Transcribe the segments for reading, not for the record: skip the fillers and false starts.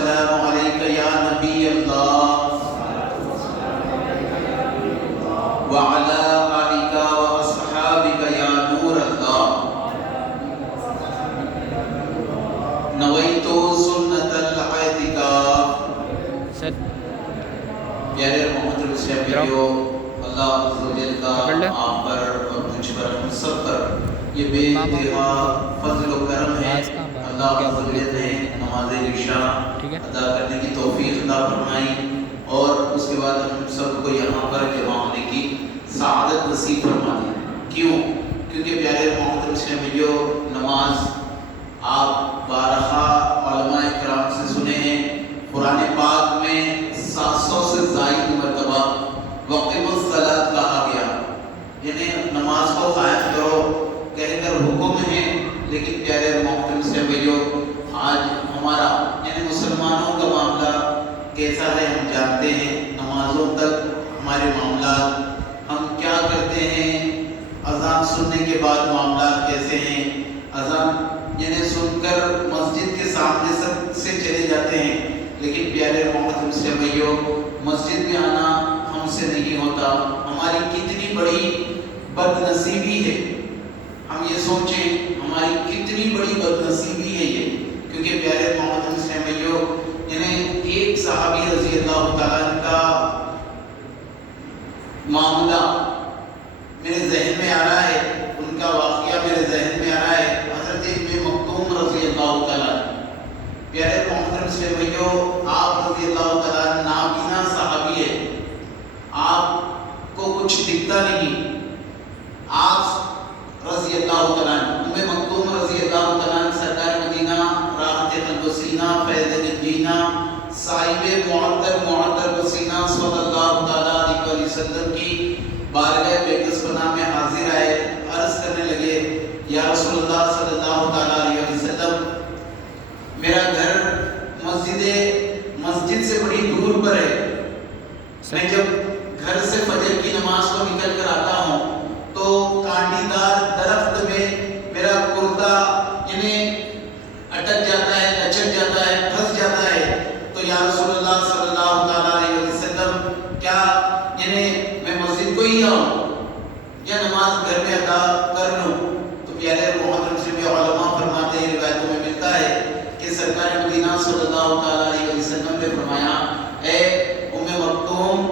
والسلام علیک یا نبی اللہ وعلی آلک واصحابک یا نور اللہ نویت سنت الاعتکاف۔ پیارے محمد رسول اللہ عز و جل کا آپ پر اور مجھ پر ہم سب پر یہ بے انتہا فضل و کرم ہے۔ اللہ عز و جل نے نماز عشاء ادا کرنے کی توفیق عطا فرمائی اور اس کے بعد ہم سب کو یہاں پر جمع ہونے کی سعادت نصیب فرما دی۔ کیوں؟ کیونکہ پیارے محمد رسول نماز آپ بارہا علماء کرام سے سنے ہیں، قرآن پاک میں 700 سے زائد مرتبہ وقم الصلاۃ کہا گیا، یعنی نماز کو قائم کرو کہہ کر حکم ہے۔ لیکن پیارے محترم سے بھائیو، آج ہمارا یعنی مسلمانوں کا معاملہ کیسا ہے ہم جانتے ہیں۔ نمازوں تک ہمارے معاملات، ہم کیا کرتے ہیں، اذان سننے کے بعد معاملات کیسے ہیں، اذان یعنی سن کر مسجد کے سامنے سے چلے جاتے ہیں، لیکن پیارے محترم سے بھائیو مسجد میں آنا ہم سے نہیں ہوتا۔ ہماری کتنی بڑی بد نصیبی ہے، ہم یہ سوچیں ہماری کتنی بڑی بد نصیبی ہے یہ، کیونکہ پیارے محمد سے بھائیو یعنی ایک صحابی رضی اللہ تعالیٰ عنہ کا معاملہ میرے ذہن میں آ رہا ہے، ان کا واقعہ میرے ذہن میں آ رہا ہے۔ حضرت ابن مکتوم رضی اللہ تعالیٰ پیارے محمد سے بھائیو آپ رضی اللہ تعالیٰ نابینا صحابی ہے، آپ کو کچھ دکھتا نہیں، آپ رضی اللہ تعالیٰ ام مکتوم رضی اللہ تعالیٰ سرکار مدینہ راحت قلب و سینہ فیض نجینہ صاحب معطر وسینہ صلی اللہ تعالیٰ علیہ وسلم کی بارگاہ بیقدس پناہ میں حاضر آئے، عرض کرنے لگے یا رسول اللہ صلی اللہ تعالیٰ علیہ وسلم میرا گھر مسجد سے بڑی دور پر ہے، میں جب گھر سے فجر کی نماز کو نکل کر آتا ہوں تو کانٹی دار درخت میں میرا کرتا یعنی اٹک جاتا ہے، لچک جاتا ہے، پھنس جاتا ہے، تو یا رسول اللہ صلی اللہ تعالیٰ علیہ وسلم کیا یعنی میں مسجد کو ہی آؤں یا نماز گھر میں ادا کر لوں؟ تو پیارے محترم سے بھی علماء فرماتے ہیں، روایتوں میں ملتا ہے کہ سرکار مدینہ صلی اللہ تعالیٰ علیہ وسلم نے فرمایا اے ام مکتوم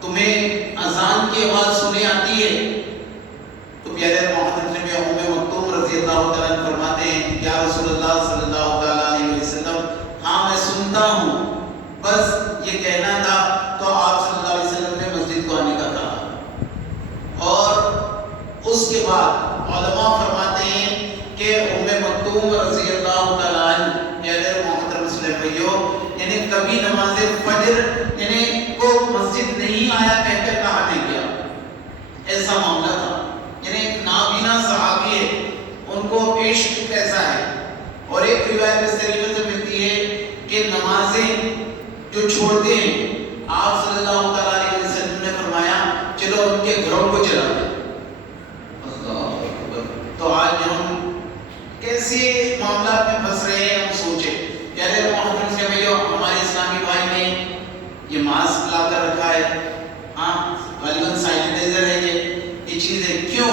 تمہیں اذان کی آواز سنے آتی ہے؟ تو پیارے محترم سے بھی ام مکتوم رضی اللہ تعالیٰ فرماتے ہیں یا رسول اللہ صلی اللہ تعالیٰ علیہ وسلم ہاں میں سنتا ہوں، بس یہ کہنا تھا تو آپ صلی اللہ علیہ وسلم نے مسجد کو آنے کا کہا۔ اور اس کے بعد علماء فرماتے ہیں کہ ام مکتوم رضی اللہ تعالیٰ عنہ پیارے محترم سے بھائیو یعنی کبھی نماز فجر یعنی کو مسجد نہیں آیا کہہ کر کہا نہیں گیا، ایسا معاملہ تھا۔ یعنی ایک نابینا صحابی ہے، ان کو عشق کیسا ہے۔ اور ایک روایت اس طریقے سے ملتی ہے کہ نمازیں جو چھوڑتے ہیں آپ صلی اللہ تعالیٰ علیہ وسلم نے فرمایا چلو ان کے گھروں کو چلا دیں۔ تو آج ہم کیسے معاملات میں پھنس رہے ہیں، ہم سوچیں۔ پیارے محترم سے بھائیو ہمارے اسلامی بھائی نے یہ ماسک لا کر رکھا ہے، ہاں غالباً سینیٹائزر ہے یہ چیز ہے، کیوں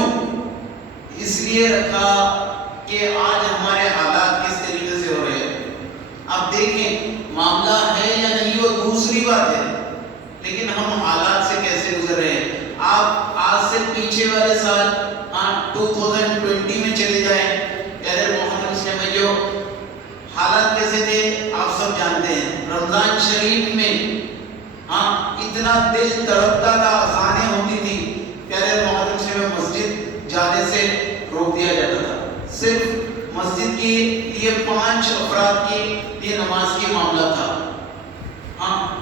اس لیے رکھا کہ آج ہمارے حالات کس طریقے سے ہو رہے ہیں۔ اب دیکھیں معاملہ ہے یا نہیں وہ دوسری بات ہے، لیکن ہم حالات سے کیسے گزر رہے ہیں۔ آپ آج سے پیچھے والے سال 2020 میں چلے جائیں، پیارے محترم سے بھائیو حالات کیسے تھے آپ سب جانتے ہیں۔ رمضان شریف میں اتنا دل تڑپتا تھا، اذانیں ہوتی تھی، پیارے محترم سے مسجد جانے سے روک دیا جاتا تھا، صرف مسجد کے لیے 5 افراد کے لیے نماز کی معاملہ تھا،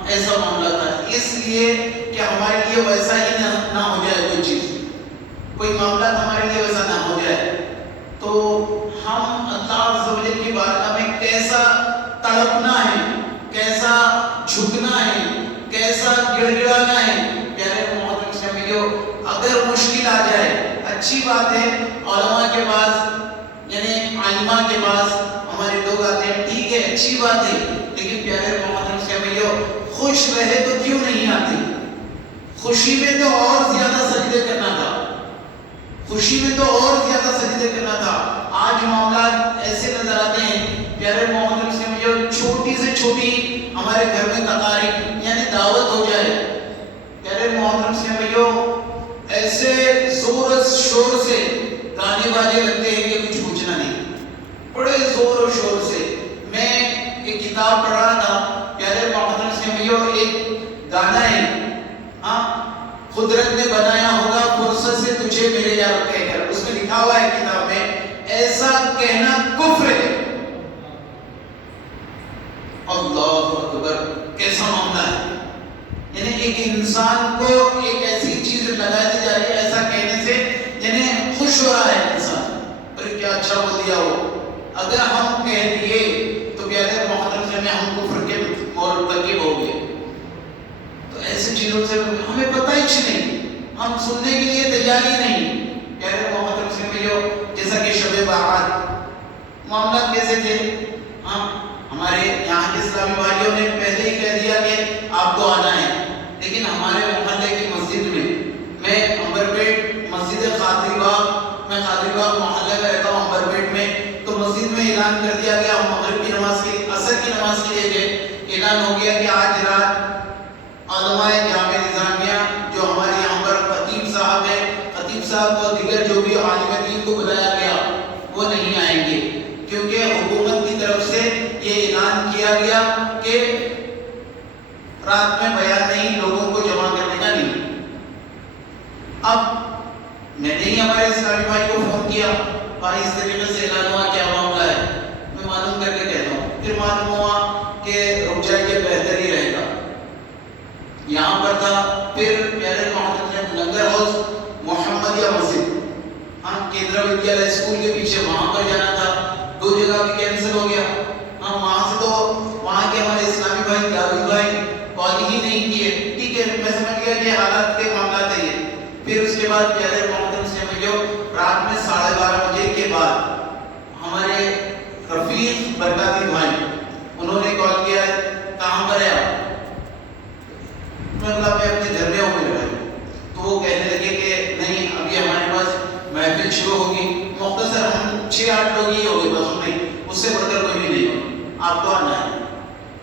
ایسا معاملہ تھا، اس لیے کہ ہمارے لیے ویسا ہی نہ ہو جائے، کوئی چیز کوئی معاملہ ہمارے لیے ویسا نہ ہو جائے، تو ہم اللہ عز و جل کی بارگاہ میں کیسا تڑپنا ہے، کیسا جھکنا ہے، کیسا گڑ گڑانا ہے۔ پیارے محترم سے بھائیو اگر مشکل آ جائے، اچھی بات ہے علماء کے پاس یعنی علماء کے پاس ہمارے لوگ آتے ہیں، ٹھیک ہے اچھی بات ہے، لیکن پیارے خوش رہے تو کیوں نہیں آتی؟ خوشی میں تو اور زیادہ سجدے کرنا تھا، خوشی میں تو اور زیادہ سجدے کرنا تھا۔ آج معاملات ایسے نظر آتے ہیں پیارے محمد مسلم، جو چھوٹی سے چھوٹی ہمارے گھر میں تقاریب یعنی دعوت ہو جائے، پیارے محمد مسلم جو ایسے زور شور سے گانے باجے لگتے ہیں کہ کچھ پوچھنا نہیں، بڑے زور و شور سے۔ میں ایک کتاب پڑھ رہا تھا پیارے محمد مسلم جو ایک گانا ہے، قدرت نے بنایا ہوگا فرصت سے تجھے میرے یار کہہ کر، اس میں لکھا ہوا ہے کتاب میں ایسا کہنا کفر ہے۔ اللہ اکبر، کیسا معاملہ ہے! یعنی ایک انسان کو ایک ایسی چیز لگائی دی جا رہی ہے ایسا کہنے سے، یعنی خوش ہو رہا ہے انسان، ارے کیا اچھا بول دیا ہو۔ اگر ہم کہہ دیے تو پیارے محترم سے ہم کفر کے مرتکب ہو گئے۔ تو ایسی چیزوں سے ہمیں پتہ ہی نہیں، ہم سننے کے لیے تیار ہی نہیں۔ پیارے محترم سے جو جیسا کہ شب بارات معاملات کیسے تھے، ہمارے یہاں کے اسلامی بھائیوں نے پہلے ہی کہہ دیا کہ آپ کو آنا ہے، لیکن ہمارے محلے کی مسجد میں امبرپیٹ مسجد قادری باغ، میں قادری باغ محلے میں رہتا ہوں امبرپیٹ میں، تو مسجد میں اعلان کر دیا گیا، مغرب کی نماز کے عصر کی نماز کے لیے گئے، اعلان ہو گیا کہ آج رات علماء جامع نظامیہ جو ہمارے یہاں پر خطیب صاحب ہے، خطیب صاحب کو دیگر جو بھی عالم دین کو بلایا گیا وہ نہیں آئیں گے، کیونکہ حکومت کی طرف سے یہ اعلان کیا گیا کہ رات میں بیان نہیں، لوگوں کو جمع کرنے کا نہیں۔ اب میں نے ہی ہمارے اسلامی بھائی کو فون کیا، بھائی اس طریقے سے اعلان ہوا، کیا معاملہ ہے؟ میں معلوم کر کے کہتا ہوں، پھر معلوم ہوا کہ رک جائیے، بہتر ہی رہے گا۔ یہاں پر تھا، پھر پیارے محمد لنگر ہاؤس محمدیہ مسجد، کیندرا ودیالیہ اسکول کے پیچھے، وہاں پر جانا تھا، دو جگہ بھی کینسل ہو گیا۔ وہاں سے تو وہاں کے ہمارے اسلامی بھائی داود بھائی کال ہی نہیں کیے، ٹھیک ہے، میں سمجھ گیا کہ حالات کے معاملات ہیں یہ۔ پھر اس کے بعد پیارے محمد مسلم جو رات میں 12:30 بجے کے بعد ہمارے رفیق برکاتی بھائی انہوں نے کال کیا، کہاں پر ہے آپ؟ میں بولا میں اپنے گھر میں ہوں میرے بھائی۔ تو وہ کہنے لگے کہ نہیں، ابھی ہمارے پاس محفل شروع ہوگی، مختصر ہم 6-8 لوگ ہی ہوگے بس، نہیں اس سے بڑھ کر کوئی بھی نہیں ہوگی، آپ کو آنا ہے،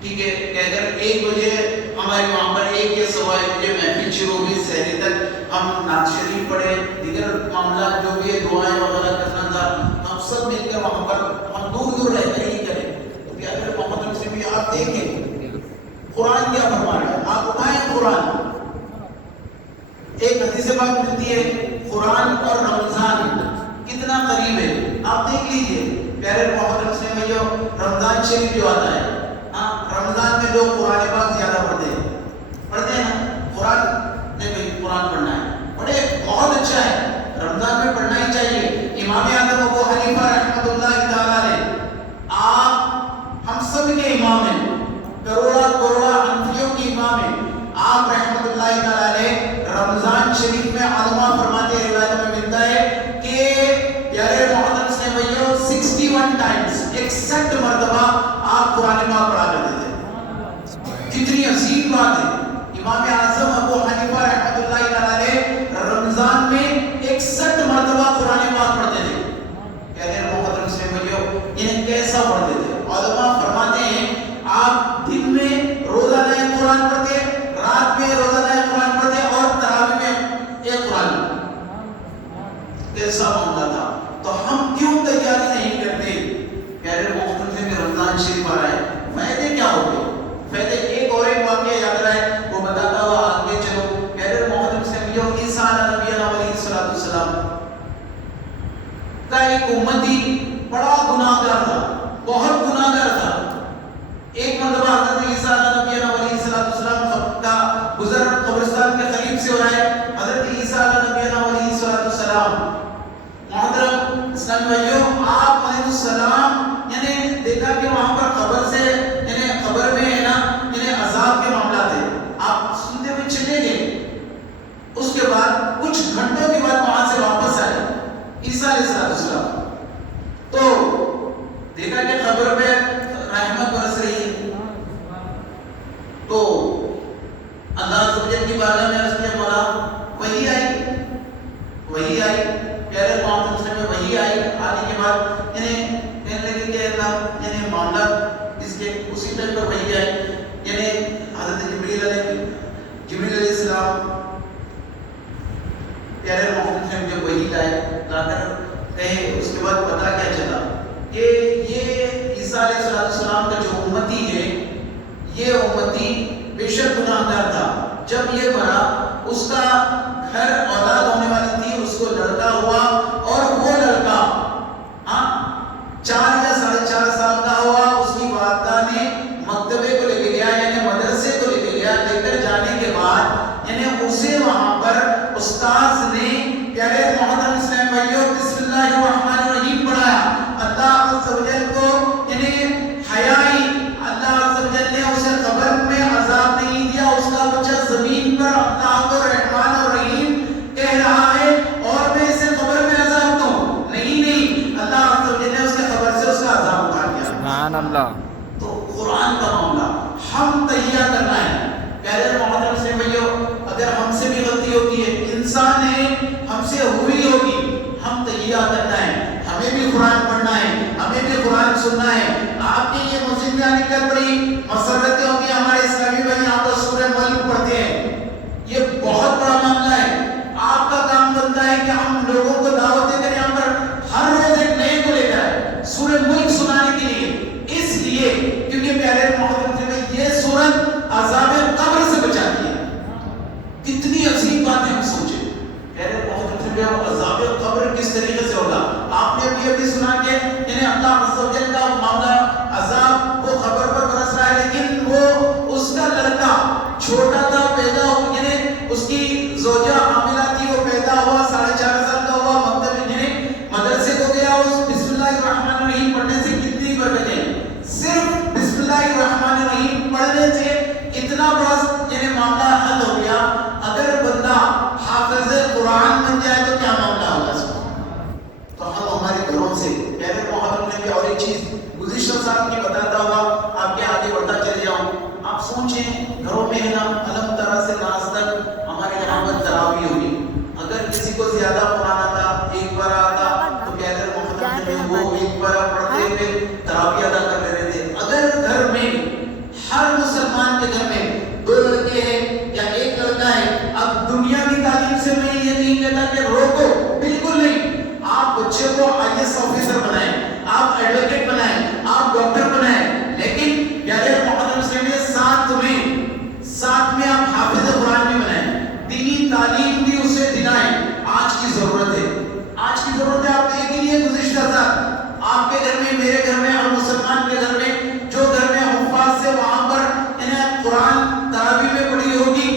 ٹھیک ہے کہہ کر 1 بجے ہمارے وہاں پر 1 یا 1:15 بجے محفل شروع ہوئی، سحری تک ہم نعت شریف پڑھے، دیگر معاملات جو بھی دعائیں وغیرہ کرنا تھا، ہم سب مل کر وہاں پر، ہم دور دور رہ کر ہی کریں۔ تو پیارے محمد سے بھی آپ دیکھیں قرآن کیا فرما رہا ہے، آپ اٹھائیں قرآن۔ ایک حدیث پاک ملتی ہے، قرآن اور رمضان کتنا قریب ہے، آپ دیکھ لیجئے پیارے محمد سے جو رمضان شریف جو آتا ہے، رمضان میں لوگ قرآن پاک زیادہ پڑھتے ہیں نا، قرآن نے بھی قرآن پڑھنا ہے، بڑے بہت اچھا ہے، رمضان میں پڑھنا ہی چاہیے۔ امام اعظم ابو حنیفہ رحمۃ اللہ تعالیٰ علیہ، آپ ہم سب کے امام ہیں، کروڑا حنفیوں کی امام ہیں، آپ رحمۃ اللہ تعالیٰ علیہ رمضان شریف میں علماء فرماتے ہیں، روایت میں ملتا ہے کہ پیارے محترم سے بھائیو 61 ٹائمز 61 مرتبہ آپ قرآن پاک پڑھا کرتے تھے۔ کتنی عظیم بات ہے، امام اعظم ابو حنیفہ رحمۃ اللہ تعالیٰ علیہ رمضان میں 61 مرتبہ قرآن پاک پڑھتے تھے۔ پیارے محترم سے بھائیو انہیں کیسا پڑھتے تھے؟ علماء فرماتے ہیں آپ دن میں روزانہ ایک قرآن پڑھتے، رات میں روزانہ ایک قرآن پڑھتے، اور تراویح میں ایک قرآن۔ کیسا معاملہ تھا! تو ہم کیوں تیاری نہیں کرتے؟ پیارے محترم سے رمضان شریف آ رہا ہے، فائدے کیا ہو گئے؟ فائدے ایک اور ایک واقعہ یاد رہا ہے، وہ بتاتا ہوا مسجد کی بارگاہ میں عرض کیا مولا وہی آئی پیارے محمد صلی اللہ علیہ وسلم میں وہی آنے کے بعد کہنے لگے کہ اللہ معاملہ اس کے اسی ٹائم پر وہی آئی حضرت جبریل علیہ السلام پیارے محمد صلی اللہ علیہ وسلم جو وہی لا کر کہے اس کے بعد پتہ کیا چلا کہ یہ عیسیٰ علیہ السلام کا جو امتی ہے یہ امتی بے شک گناہ گار تھا. جب یہ مرا اس کا گھر اولاد ہونے والی تھی, اس کو لڑکا ہوا اور وہ لڑکا 4 یا 4.5 سال کا ہوا. اس کی والدہ نے مکتبے کو لے کے گیا یعنی مدرسے کو لے کے گیا. لے کر جانے کے بعد اسے وہاں پر استاذ نے پیارے محترم اسلام بھائیوں بسم اللہ الرحمن الرحیم پڑھایا. اللہ عز و جل کو حیائی اللہ عز و جل نے اسے قبر میں عذاب نہیں دیا. اس کا بچہ زمین پر اللہ کو رحمان اور رحیم کہہ رہا ہے اور میں اسے قبر میں عذاب دوں. نہیں اللہ عز و جل نے اس کے قبر سے اس کا عذاب اٹھا دیا. سبحان اللہ. تو قرآن کا معاملہ ہم تہیا کرنا ہے. پیارے محترم سے بھائیو اگر ہم سے بھی غلطی ہوتی ہے, انسان ہے ہم سے ہوئی ہوگی, ہم تہیا کرنا ہے. ہمیں بھی قرآن پڑھنا ہے, ہمیں بھی قرآن سننا ہے. آپ کی یہ مسجد میں آنے کر بڑی مسرتیں ہوگی. ہمارے اسلامی بھائی یہاں پر سورہ ملک پڑھتے ہیں. یہ بہت بڑا معاملہ ہے. آپ کا کام بنتا ہے کہ ہم لوگوں کو دعوت دے کر یہاں پر ہر روز ایک نئے کو لے کر آئے سورہ ملک سنانے کے لیے. اس لیے کیونکہ پیارے محترم سے یہ سورت عذاب قبر سے بچاتی ہے. کتنی عظیم بات ہے, ہم سوچیں پیارے محترم سے عذاب قبر کس طریقے سے ہوگا. آپ نے ابھی سنا کہ اللہ عز و جل کا معاملہ عذاب وہ قبر پر برس رہا ہے, لیکن وہ اس کا لڑکا چھوٹا تھا, پیدا ہو اس کی زوجہ حاملہ تھی, وہ پیدا ہوا 4.5 سال کا ہوا, مدرسے کو گیا. اس بسم اللہ الرحمن الرحیم پڑھنے سے کتنی برکتیں, صرف بسم اللہ الرحمن الرحیم پڑھنے سے اتنا بڑا معاملہ حل ہو گیا. اگر بندہ حافظ قرآن بن جائے تو کیا معاملہ ہوگا اس کو. تو ہم ہمارے گھروں سے پیارے محترم نے بھی اور ایک چیز گزشتہ سال کی بتاتا ہوا, آپ کے آگے بڑھتا چلے جاؤں. آپ سوچیں گھروں میں ہے نا علم طرح سے ناز تک ہمارے یہاں پر تراویح ہوگی. اگر کسی کو زیادہ قرآن آتا, ایک بار آتا, تو پیارے محترم نے وہ ایک بار پڑھتے پھر تراویح ادا کر رہے تھے. اگر گھر میں ہر مسلمان کے گھر میں 2 لڑکے ہیں یا 1 لڑکا ہے, اب دنیاوی تعلیم سے میں یہ نہیں کہتا کہ روکو, بالکل نہیں. آپ بچے کو IAS آفیسر بنائیں, آپ ایڈوکیٹ بنائیں, آپ ڈاکٹر بنائیں, لیکن پیارے محترم سے ساتھ میں آپ حافظ قرآن بھی بنائیں, دینی تعلیم بھی اسے دلائیں. آج کی ضرورت ہے آپ ایک ہی لیے گزشتہ سال آپ کے گھر میں, میرے گھر میں, ہر مسلمان کے گھر میں, جو گھر میں حفاظ سے وہاں پر قرآن تراویح میں پڑھی ہوگی,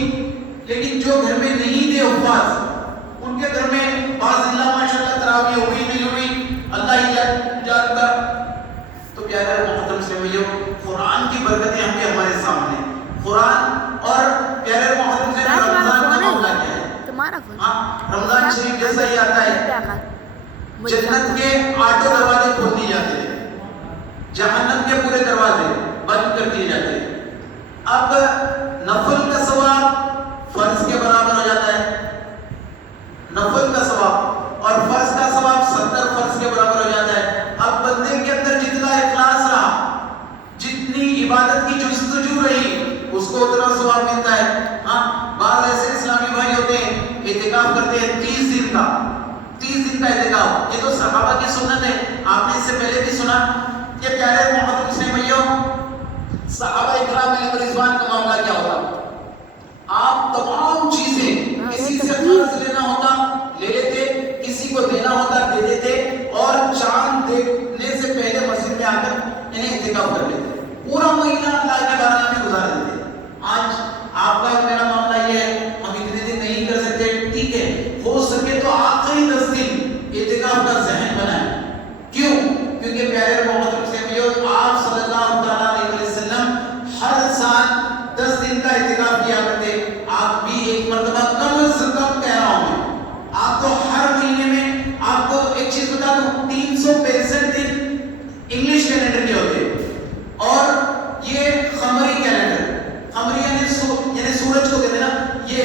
لیکن جو گھر میں نہیں تھے حفاظ ان کے گھر میں بعض اللہ ماشاءاللہ تراویح ہوئی نہیں ہوئی, اللہ ہی جانتا. تو پیارے محترم سے بھائیو قرآن کی برکتیں ہم بھی ہمارے سامنے. قرآن اور پیارے محترم سے رمضان کا معاملہ کیا ہے. رمضان شریف جیسا ہی آتا ہے, جنت کے 8 دروازے کھول دیے جاتے ہیں, جہنم کے پورے دروازے بند کر دیے جاتے ہیں. اب نفل کا ثواب فرض کے برابر ہو جاتا ہے, نفل کا ثواب اور فرض کا ثواب 70 فرض کے برابر ہو جاتا ہے. اب بندے کے اندر جتنا اخلاص رہا, جتنی عبادت کی جستجو رہی, اس کو اتنا ثواب ملتا ہے. بعض ایسے اسلامی بھائی ہوتے ہیں اعتکاف کرتے ہیں 30 دن کا اعتکاف. یہ تو صحابہ کی سنت ہے, آپ نے اس سے پہلے بھی سنا کہ پیارے محترم سے بھائیوں صحابہ اکرام علیہ رضوان کا معاملہ کیا ہوتا. آپ تمام چیزیں کسی سے قرض لینا ہوتا لے لیتے, کسی کو دینا ہوتا دے دیتے, اور چاند دیکھنے سے پہلے مسجد میں آ کر اعتکاف کر لیتے. پورا مہینہ اللہ کے بارگاہ میں گزار دیتے. آج آپ کا میرا معاملہ یہ ہے, ہم اتنے دن نہیں کر سکتے, ٹھیک ہے, ہو سکے تو آخری 10 دن اعتکاف کا ذہن بنائیں. کیوں؟ کیونکہ پیارے محترم سے آپ صلی اللہ علیہ وسلم ہر سال 10 دن کا اعتکاف کیا کرتے. آپ بھی ایک مرتبہ کم از کم کہہ رہا ہوں میں, آپ کو ہر مہینے میں, آپ کو ایک چیز بتا دوں, 365 دن انگلش کیلنڈر کے ہوتے ہیں, اور یہ قمری کیلنڈر, قمری یعنی سورج کو کہتے ہیں نا, یہ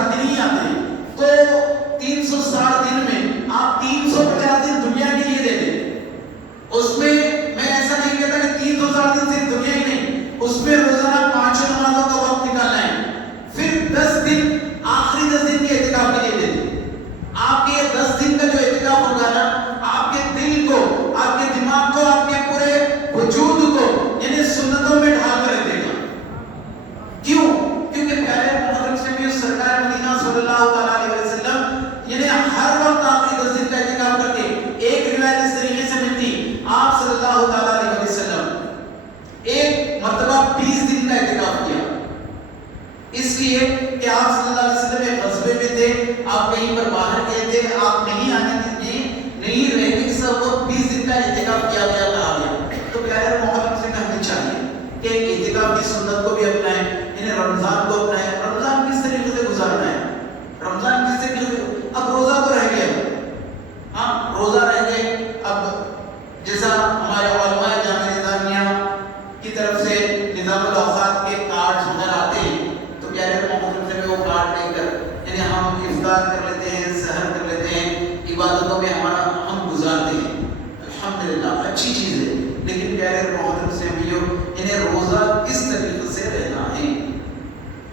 360 دن ہی آتے ہیں، تو 360 دن میں آپ 350 دن دنیا کے لیے دے دیں. اس میں میں ایسا نہیں کہتا کہ 360 دن صرف دنیا ہی نہیں، اس میں روزانہ 5 نمازوں کا وقت نکالنا ہے. پھر 10 دن آخری 10 دن کے اعتکاف کے لیے دے دیں. آپ کے 10 دن کا جو اعتکاف ہوگا نا، آپ کے دل کو، آپ کے دماغ کو، آپ کے پورے وجود کو یعنی سنتوں میں ڈھال کر رکھ دے گا. کیوں؟ کیونکہ پیارے محترم سے سرکار مدینہ صلی اللہ تعالیٰ علیہ وسلم یعنی ہر وقت آخری 10 دن کا اعتکاف کرتے. ایک روایت اس طریقے سے ملتی، آپ صلی اللہ تعالیٰ علیہ وسلم ایک مرتبہ 20 دن کا اعتکاف کیا، اس لیے کہ آپ صلی اللہ علیہ وسلم ایک غزوے میں تھے، آپ کہیں پر باہر گئے تھے، آپ نہیں آنے دیتے، نہیں رہنے سب وقت 20 دن کا اعتکاف کیا گیا، کہا گیا. تو پیارے محترم سے ہمیں چاہیے کہ اعتکاف کی سنت کو بھی اپنائیں، یعنی رمضان کو اپنائیں. رمضان کس طریقے سے گزارنا ہے؟ رمضان کس طریقے سے؟ اب روزہ تو رہ گیا، ہاں روزہ رہ گئے. اب جیسا ہمارے علماء جامعہ نظامیہ کی طرف سے نظام الاوقات کے کارڈ نظر آتے ہیں، تو پیارے محترم سے وہ کارڈ لے کر یعنی ہم افطار کر لیتے ہیں، سحر کر لیتے ہیں، عبادتوں میں ہم گزارتے ہیں. الحمدللہ اچھی چیز ہے. لیکن پیارے محترم سے یعنی روزہ کس طریقے سے رہنا ہے؟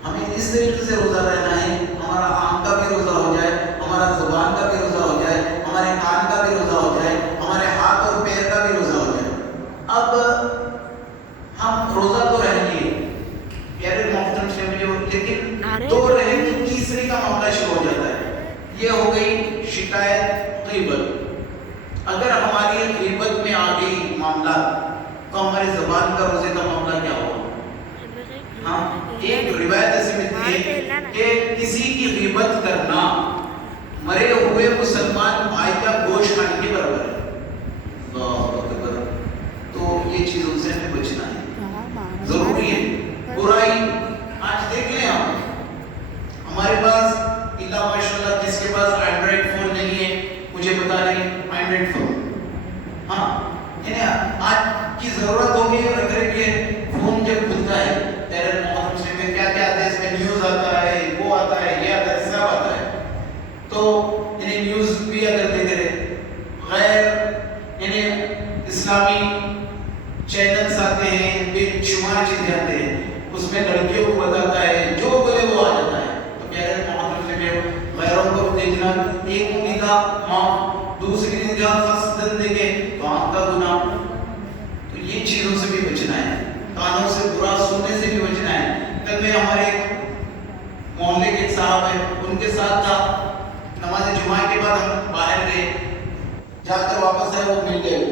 ہمیں اس طریقے سے روزہ رہنا ہے، ہمارا آنکھ کا بھی روزہ ہو جائے، ہمارا زبان کا بھی روزہ ہو جائے، ہمارے کان کا بھی روزہ ہو جائے، ہمارے ہاتھ اور پیر کا بھی روزہ ہو جائے. اب ہم روزہ تو رہیں گے پیارے محترم سے، لیکن دو رہیں گے، تیسری کا معاملہ شروع ہو جاتا ہے. یہ ہو گئی شکایت، غیبت. اگر ہماری غیبت میں آ گئی معاملات، تو ہماری زبان کا روزے کا معاملہ کیا ہوگا؟ ہاں ایک روایت ایسی ملتی ہے کہ کسی کی غیبت کرنا مرے ہوئے مسلمان بھائی کا گوشت کھانے کے برابر ہے. اللہ اکبر. تو یہ چیزوں سے ہمیں بچنا ہے، ضروری ہے. برائی آج دیکھ لیں آپ، ہمارے پاس اللہ ماشاءاللہ جس کے پاس اینڈرائڈ فون نہیں ہے مجھے بتا نہیں اینڈرائڈ فون، ہاں یعنی آج کی ضرورت ہوگی رکھ رکھ کے فون جب کھلتا ہے تیرے محترم سے میں کیا کیا آتا ہے، اس میں نیوز آتا ہے، وہ آتا ہے، یہ آتا ہے، سب آتا ہے. تو یعنی نیوز بھی اگر دیکھ رہے، غیر یعنی اسلامی چینلز آتے ہیں، بے شمار چیزیں آتے ہیں، اس میں لڑکیوں کو بتاتا ہے، جو بولے وہ آ جاتا ہے. تو پیارے محترم سے غیروں کو دیکھنا، ایک نگاہ معاف، دوسری نگاہ قصدن دیکھے تو آنکھ کا گناہ. تو یہ چیزوں سے بھی بچنا ہے، کانوں سے برا سننے سے بھی بچنا ہے. کل میں ہمارے محلے کے ایک صاحب ہیں، ان کے ساتھ تھا، نماز جمعہ کے بعد ہم باہر گئے، جا کر واپس آئے وہ مل گئے.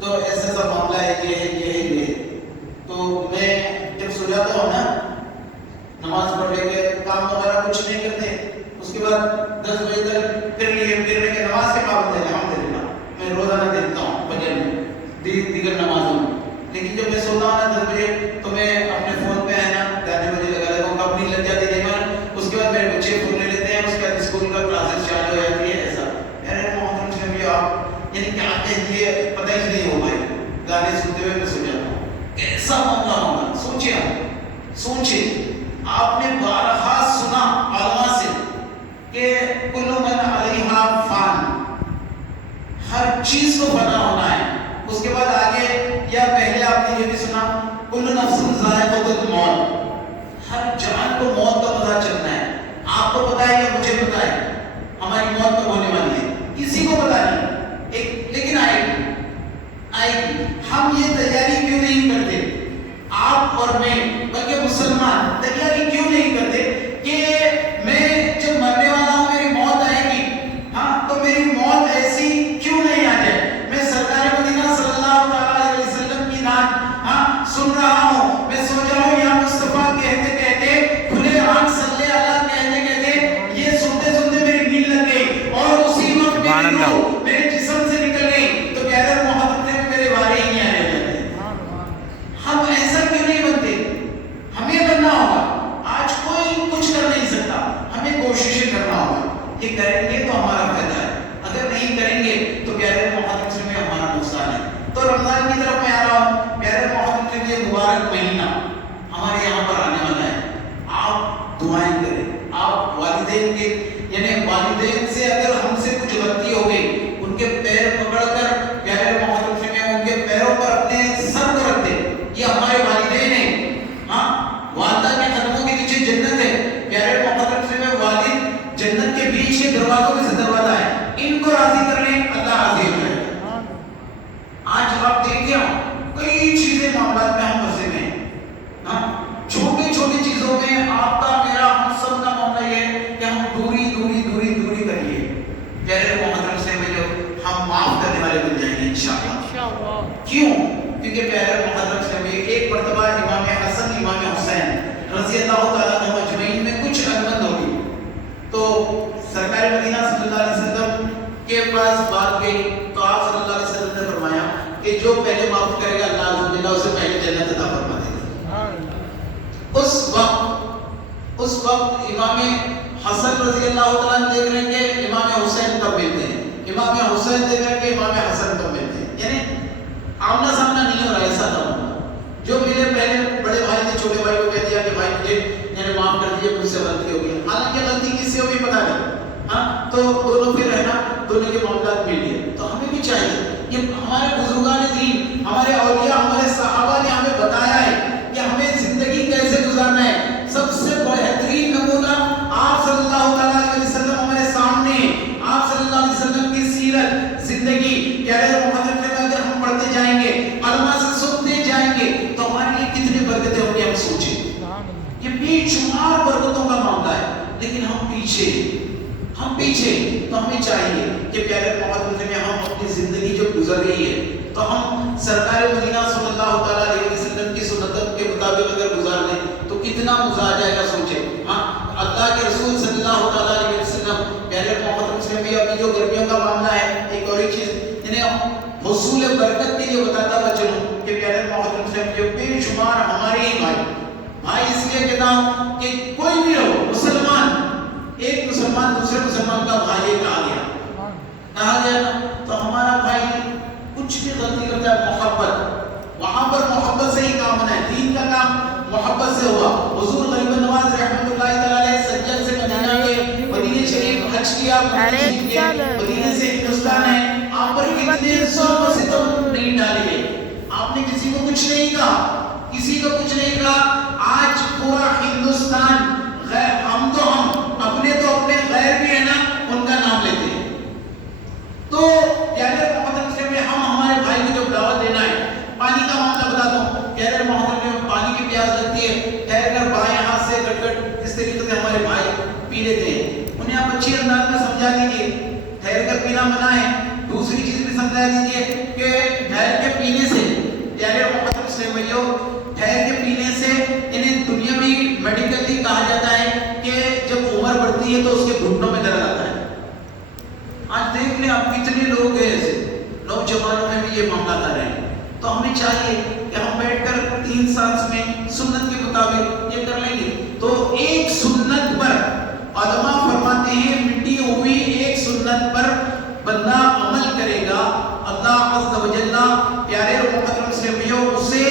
تو ایسا سب معاملہ ہے، یہ ہے، یہ ہے، یہ ہے. تو میں جب سو جاتا ہوں نا، نماز پڑھ لے کے کام وغیرہ کچھ نہیں کرتے، اس کے بعد 10 بجے تک پھر کے نماز کے پابند ہے. الحمدللہ میں روزانہ دیکھتا ہوں فجر میں، دیگر نمازوں میں. لیکن جب میں سوتا ہوں نا 10 بجے، تو میں اپنے فون پہ ہے نا گانے بجے لگا لیتا ہوں، کب نہیں لگ جاتی دیکھنا. اس کے بعد میرے بچے فون لے لیتے ہیں، اس کے بعد اسکول کا کلاسز چالو ہو جاتی ہے. ایسا میرے محترم سے بھی آپ یعنی کیا کہتے ہیں پتہ ہی نہیں ہو بھائی، گانے سنتے ہوئے میں سو جاتا ہوں. کیسا معاملہ ہوگا؟ سوچیں آپ، سوچیں. آپ نے بارہا سنا علماء سے کہ کل من علیہا فان، ہر چیز کو فنا ہونا ہے. اس کے بعد آگے یا پہلے آپ نے یہ بھی سنا کل نفس ذائقۃ الموت، ہر جان کو موت کا مزہ چلنا ہے. آپ کو پتا ہے یا مجھے پتا ہے ہماری موت کب ہونے والی ہے؟ کسی کو پتا نہیں، لیکن آئے گی، آئے گی. ہم یہ تیاری کیوں نہیں کرتے؟ آپ اور میں بلکہ مسلمان تیاری کیوں نہیں کرتے کہ میں جب مرنے والا ہوں میری موت آئے گی، ہاں تو میری موت ایسی کیوں نہیں آ جائے؟ میں سرکار مدینہ صلی اللہ علیہ وسلم کی نعت ہاں سن رہا ہوں، میں سوچ رہا ہوں یا مصطفیٰ کہتے کہتے کھلے آنکھ صلی اللہ کہتے کہتے یہ سنتے سنتے میری نیند لگ گئی اور اسی وقت میری روح میرے جسم سے نکل گئی. تو پیارے محبت نے میرے بارے ہی نہیں آنے جاتے. ہم ایسا کیوں نہیں بنتے؟ ہمیں بننا ہوگا. آج کوئی کچھ کر نہیں سکتا، ہمیں کوششیں کرنا ہوگا. یہ کریں گے تو ہمارا فائدہ ہے، اگر نہیں کریں گے تو پیارے محترم سے میں ہمارا نقصان ہے. تو رمضان کی طرف میں آ رہا ہوں. پیارے محترم کے لیے مبارک مہینہ ہمارے یہاں پر آنے والا ہے. آپ دعائیں کریں، آپ والد والدین کے یعنی والدین سے اگر ہم سے کچھ غلطی ہو گئی، ان کے پیر پکڑ کر پیارے محترم سے میں ان کے پیروں پر اپنے سر کو رکھ دے، یہ ہمارے والدین ہیں. ہاں، والدہ کے قدموں کے نیچے جنت ہے. پیارے محترم سے میں والد جنت کے بیچ کے دروازوں میں سے دروازہ ہے، ان کو راضی کر لیں، اللہ راضی ہو جائے گا. آج آپ دیکھیں کئی چیزیں معاملات میں ہم پھنسے ہوئے ہیں. ہاں، چھوٹی چھوٹی چیزوں میں آپ کا میرا ہم سب کا معاملہ یہ ہے کہ ہم دوری دوری دوری دوری کریے. پیارے محترم سے میں جو ہم معاف کرنے والے بن جائیں گے انشاءاللہ. کیوں؟ کیونکہ پیارے محترم سے میں ایک مرتبہ امام حسن امام حسین رضی اللہ تعالیٰ عنہ اجمعین میں کچھ انبن ہوگی تو سرکار مدینہ صلی اللہ علیہ وسلم کے پاس بات گئی تو آپ صلی اللہ علیہ وسلم نے فرمایا کہ جو پہلے معاف کرے گا اللہ عز و جل اسے پہلے جنت عطا فرما دے گا. اس وقت امام حسن رضی اللہ تعالیٰ عنہ دیکھ رہے ہیں کہ امام حسین کب ملتے ہیں، امام حسین دیکھ رہے ہیں کہ امام حسن کب ملتے ہیں. یعنی آمنا سامنا نہیں ہو رہا، ایسا تھا. جو ملے پہلے بڑے بھائی نے چھوٹے بھائی کو کہہ دیا کہ بھائی مجھے یعنی معاف کر دیجیے، مجھ سے غلطی ہو گئی. حالانکہ غلطی کس سے ہوگی پتہ نہیں. ہاں، تو دونوں پھر ہے نا، دونوں کے معاملات مل گئے. تو ہمیں بھی چاہیے، یہ ہمارے بزرگان دین، ہمارے اولیاء، ہمارے صحابہ نے ہمیں بتایا ہے کہ ہمیں زندگی کیسے گزارنا ہے. سب سے بہترین نمونہ آپ صلی اللہ تعالیٰ علیہ وسلم ہمارے سامنے. آپ صلی اللہ علیہ وسلم کی سیرت زندگی پیارے محترم میں اگر ہم پڑھتے جائیں گے، علماء سے سنتے جائیں گے تو ہمارے لیے کتنی برکتیں ہوں گی ہم سوچیں. یہ بے شمار برکتوں کا معاملہ ہے، لیکن ہم پیچھے تو ہمیں چاہیے کہ پیارے محترم میں ہم اپنی زندگی جو گزر رہی ہے تو ہم سرکار مدینہ صلی اللہ تعالیٰ علیہ وسلم کی سنت کے مطابق اگر گزار لیں تو کتنا مزہ آ جائے گا سوچیں. ہاں، اللہ کے رسول صلی اللہ تعالیٰ علیہ وسلم پیارے محترم سے بھی ابھی جو گرمیوں کا معاملہ ہے، ایک اور ایک چیز انہیں حصول برکت کے لیے بتاتا ہوا چلوں کہ پیارے محترم سے جو بے شمار ہمارے ہی بھائی اس لیے کہتا ہوں کہ کوئی بھی ہو مسلمان، ایک مسلمان دوسرے مسلمان کا بھائی کہا گیا نا، تو ہمارا بھائی کچھ بھی غلطی کرتا ہے محبت، وہاں پر محبت سے ہی کام ہونا ہے. دین کا کام محبت سے ہوا. حضور غریب نواز رحمۃ اللہ تعالیٰ علیہ سجاد سے مدینہ گئے، مدینہ شریف حج کیا، مدینہ سے ہندوستان ہے. آپ پر کتنے ظلم و ستم نہیں ڈالے گئے، آپ نے کسی کو کچھ نہیں کہا، کسی کو کچھ نہیں کہا. آج پورا ہندوستان ہم اپنے غیر بھی ہے نا ان کا نام لیتے ہیں. تو پیارے محترم سے میں ہم ہمارے بھائی کو جو دعوت دینا ہے، پانی کا معاملہ بتاتا ہوں. پیارے محترم میں پانی کی پیاس لگتی ہے، ٹھہر کر بائیں ہاتھ سے گٹ اس طریقے سے ہمارے بھائی پی لیتے ہیں. انہیں آپ اچھی انداز میں سمجھا دیجیے ٹھہر کر پینا منع ہے. دوسری چیز بھی سمجھا دیجیے کہ ٹھہر کے پینے سے پیارے محترم سے ٹھہر کے پینے سے انہیں دنیا میں میڈیکلی کہا جاتا ہے کہ جب عمر بڑھتی ہے تو اس کے گھٹنوں میں درد آتا ہے. آج دیکھ لیں آپ کتنے لوگ ہیں ایسے، نوجوانوں میں بھی یہ معاملات آ رہے ہیں. تو ہمیں چاہیے کہ ہم بیٹھ کر 3 سانس میں سنت کے مطابق یہ کر لیں گے. تو ایک سنت پر علماء فرماتے ہیں مٹی ہوئی ایک سنت پر بندہ عمل کرے گا، اللہ عز و جل پیارے اور محترم سے اسے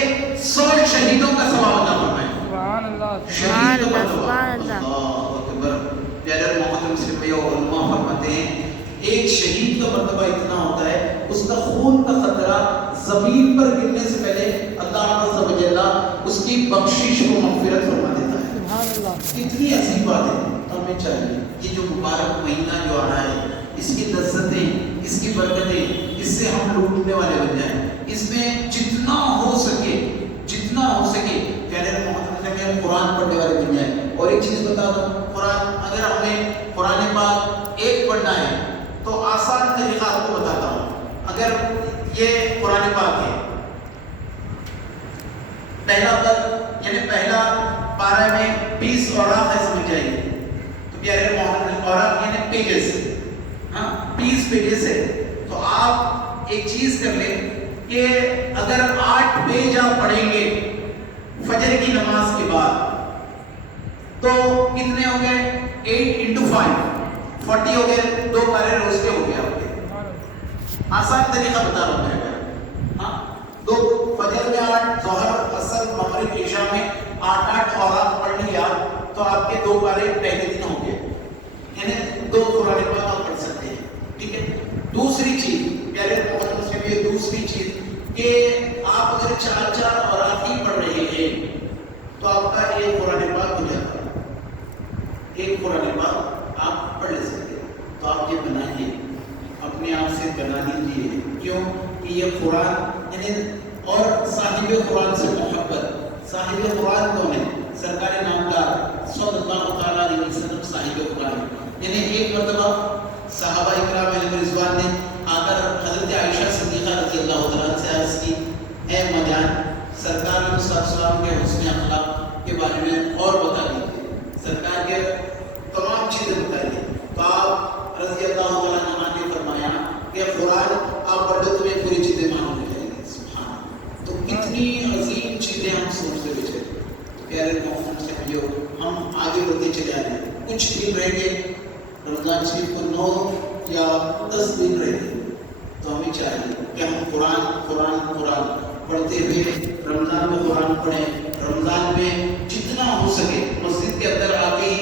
100 شہیدوں کا ثواب عطا فرمائے. سبحان اللہ، سبحان اللہ، سبحان اللہ، اللہ اکبر. پیارے محترم سے علماء فرماتے ہیں ایک شہید کا مرتبہ اتنا ہوتا ہے، اس کا خون کا قطرہ زمین پر گرنے سے پہلے اللہ عز و جل اس کی بخشش کو مغفرت فرما دیتا ہے. سبحان اللہ، کتنی عظیم بات ہے. ہمیں چاہیے یہ جو مبارک مہینہ جو آ رہا ہے، اس کی لذتیں، اس کی برکتیں، اس سے ہم لوٹنے والے بن جائیں. اس میں جتنا ہو سکے پیارے محترم میں قرآن پڑھنے والے بن جائیں. اور ایک چیز بتا دوں، قرآن اگر ہمیں قرآن پاک ایک پڑھنا ہے تو آسان طریقہ آپ کو بتاتا ہوں. اگر یہ قرآن پاک ہے، پہلا پارہ میں 20 اوراق ہے، سمجھ جائیے. تو پیارے محترم اوراق یعنی پیجز، 20 پیجز ہے. تو آپ ایک چیز کر لیں کہ اگر 8 پیج آپ پڑھیں گے فجر کی نماز کے بعد تو کتنے ہو گئے؟ 8 into 5 40 ہو گئے. 2 پارے روز کے ہو گئے آپ کے. آسان طریقہ بتا رہا ہوں میں. دو فجر میں 8، ظہر، عصر، مغرب، عشاء میں 8 اوراق پڑھ لیا تو آپ کے 2 پارے پہلے دن ہو گئے. یعنی 2 قرآن پاک آپ پڑھ سکتے ہیں. ٹھیک ہے. دوسری چیز پیارے محترم سے بھی دوسری چیز کہ آپ اگر 4 مراحل پڑھ رہے ہیں تو آپ کا ایک قرآن پاک ہو جاتا ہے. ایک قرآن پاک آپ پڑھ لے سکتے ہیں. تو آپ یہ بنائیے, اپنے آپ سے بنا لیجیے. کیوں کہ یہ قرآن یعنی اور صاحب قرآن سے محبت. صاحب قرآن کون ہے؟ سرکار نامدار صلی اللہ تعالیٰ علیہ وسلم صاحب قرآن. یعنی ایک مرتبہ صحابہ اکرام علیہ رضوان نے آ کر حضرت عائشہ صدیقہ رضی اللہ تعالیٰ سے عرض کی, اے اماں جان, سرکار علیہ السلام کے حسن اخلاق کے بارے میں اور بتا دیجیے, سرکار کے تمام چیزیں بتائیے. تو آپ رضی اللہ تعالیٰ عنہ نے فرمایا کہ قرآن آپ پڑھ لو تمہیں پوری چیزیں معلوم ہو جائیں گی. سبحان. تو کتنی عظیم چیزیں ہم سوچتے بیٹھے. پیارے محترم سے ہم آگے بڑھتے چلے آ رہے ہیں. کچھ دن رہ گئے رمضان شریف کو 9 یا 10 دن رہ گئے. تو ہمیں چاہیے کہ ہم قرآن پڑھتے ہوئے رمضان میں قرآن پڑھیں. رمضان میں جتنا ہو سکے مسجد کے اندر آ کے